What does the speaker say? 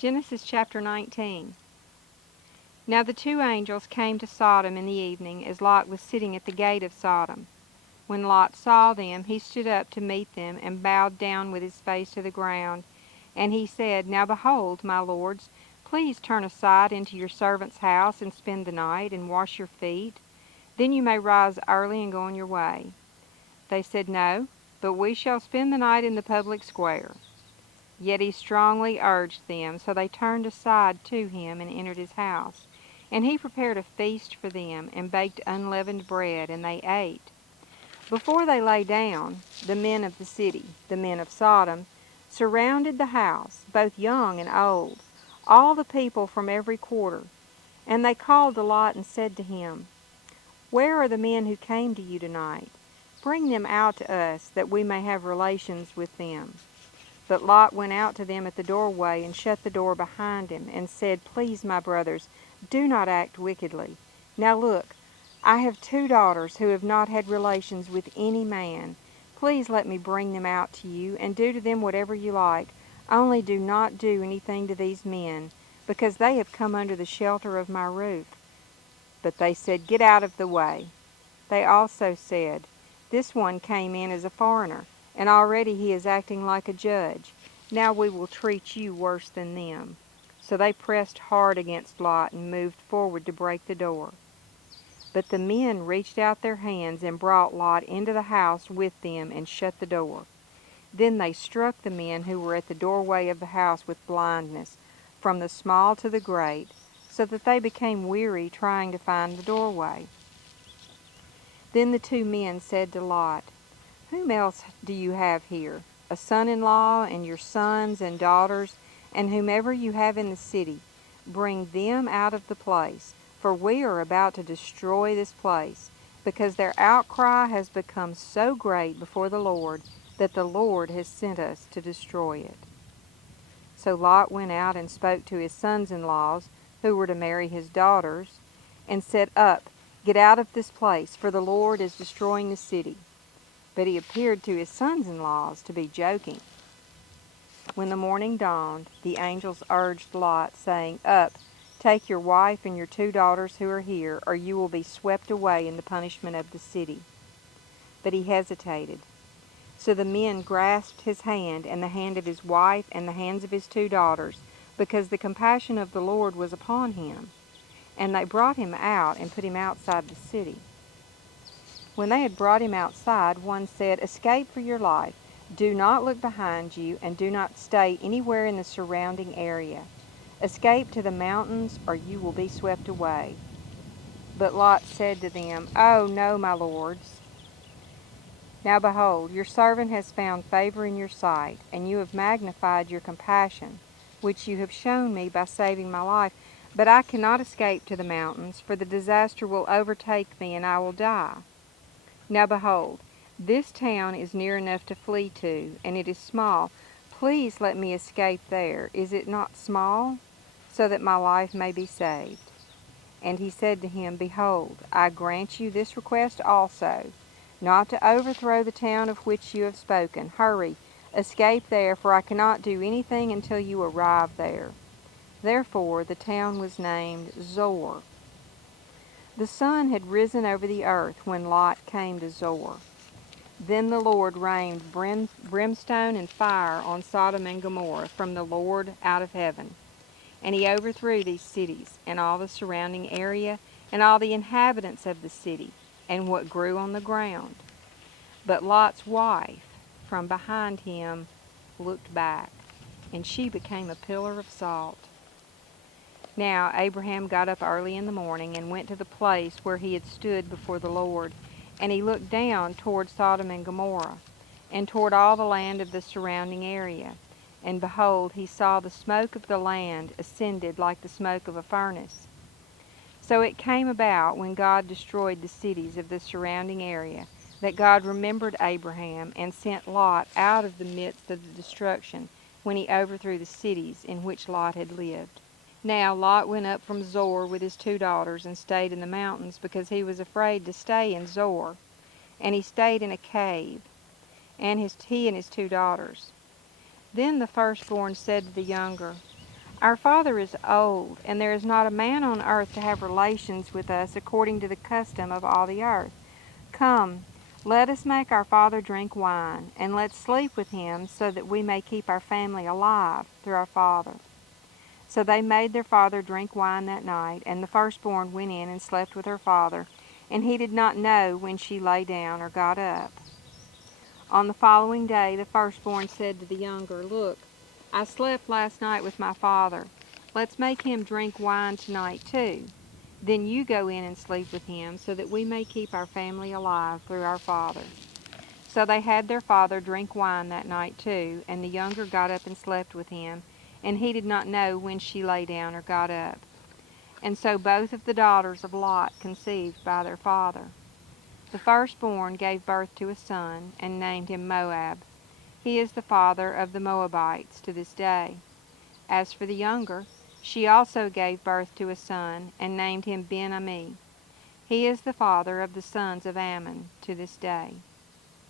Genesis chapter 19. Now the two angels came to Sodom in the evening, as Lot was sitting at the gate of Sodom. When Lot saw them, he stood up to meet them, and bowed down with his face to the ground. And he said, Now behold, my lords, please turn aside into your servant's house, and spend the night, and wash your feet. Then you may rise early and go on your way. They said, No, but we shall spend the night in the public square. Yet he strongly urged them, so they turned aside to him and entered his house. And he prepared a feast for them, and baked unleavened bread, and they ate. Before they lay down, the men of the city, the men of Sodom, surrounded the house, both young and old, all the people from every quarter. And they called to Lot and said to him, Where are the men who came to you tonight? Bring them out to us, that we may have relations with them. But Lot went out to them at the doorway and shut the door behind him, and said, Please, my brothers, do not act wickedly. Now look, I have 2 daughters who have not had relations with any man. Please let me bring them out to you, and do to them whatever you like. Only do not do anything to these men, because they have come under the shelter of my roof. But they said, Get out of the way. They also said, This one came in as a foreigner, and already he is acting like a judge. Now we will treat you worse than them. So they pressed hard against Lot and moved forward to break the door. But the men reached out their hands and brought Lot into the house with them and shut the door. Then they struck the men who were at the doorway of the house with blindness, from the small to the great, so that they became weary trying to find the doorway. Then the 2 men said to Lot, Whom else do you have here? A son-in-law and your sons and daughters, and whomever you have in the city. Bring them out of the place, for we are about to destroy this place, because their outcry has become so great before the Lord that the Lord has sent us to destroy it. So Lot went out and spoke to his sons-in-laws, who were to marry his daughters, and said, Up, get out of this place, for the Lord is destroying the city. But he appeared to his sons-in-laws to be joking. When the morning dawned, the angels urged Lot, saying, Up, take your wife and your 2 daughters who are here, or you will be swept away in the punishment of the city. But he hesitated. So the men grasped his hand, and the hand of his wife, and the hands of his 2 daughters, because the compassion of the Lord was upon him. And they brought him out and put him outside the city. When they had brought him outside, one said, Escape for your life. Do not look behind you, and do not stay anywhere in the surrounding area. Escape to the mountains, or you will be swept away. But Lot said to them, Oh, no, my lords. Now behold, your servant has found favor in your sight, and you have magnified your compassion, which you have shown me by saving my life. But I cannot escape to the mountains, for the disaster will overtake me, and I will die. Now behold, this town is near enough to flee to, and it is small. Please let me escape there. Is it not small? So that my life may be saved. And he said to him, Behold, I grant you this request also, not to overthrow the town of which you have spoken. Hurry, escape there, for I cannot do anything until you arrive there. Therefore the town was named Zoar. The sun had risen over the earth when Lot came to Zoar. Then the Lord rained brimstone and fire on Sodom and Gomorrah from the Lord out of heaven. And he overthrew these cities, and all the surrounding area, and all the inhabitants of the city, and what grew on the ground. But Lot's wife, from behind him, looked back, and she became a pillar of salt. Now Abraham got up early in the morning and went to the place where he had stood before the Lord. And he looked down toward Sodom and Gomorrah, and toward all the land of the surrounding area. And behold, he saw the smoke of the land ascended like the smoke of a furnace. So it came about, when God destroyed the cities of the surrounding area, that God remembered Abraham and sent Lot out of the midst of the destruction, when he overthrew the cities in which Lot had lived. Now Lot went up from Zoar with his 2 daughters and stayed in the mountains, because he was afraid to stay in Zoar. And he stayed in a cave, he and his 2 daughters. Then the firstborn said to the younger, Our father is old, and there is not a man on earth to have relations with us according to the custom of all the earth. Come, let us make our father drink wine, and let's sleep with him, so that we may keep our family alive through our father." So they made their father drink wine that night, and the firstborn went in and slept with her father, and he did not know when she lay down or got up. On the following day the firstborn said to the younger, "Look, I slept last night with my father. Let's make him drink wine tonight too. Then you go in and sleep with him, so that we may keep our family alive through our father." So they had their father drink wine that night too, and the younger got up and slept with him, and he did not know when she lay down or got up. And so both of the daughters of Lot conceived by their father. The firstborn gave birth to a son, and named him Moab. He is the father of the Moabites to this day. As for the younger, she also gave birth to a son, and named him Ben-Ammi. He is the father of the sons of Ammon to this day.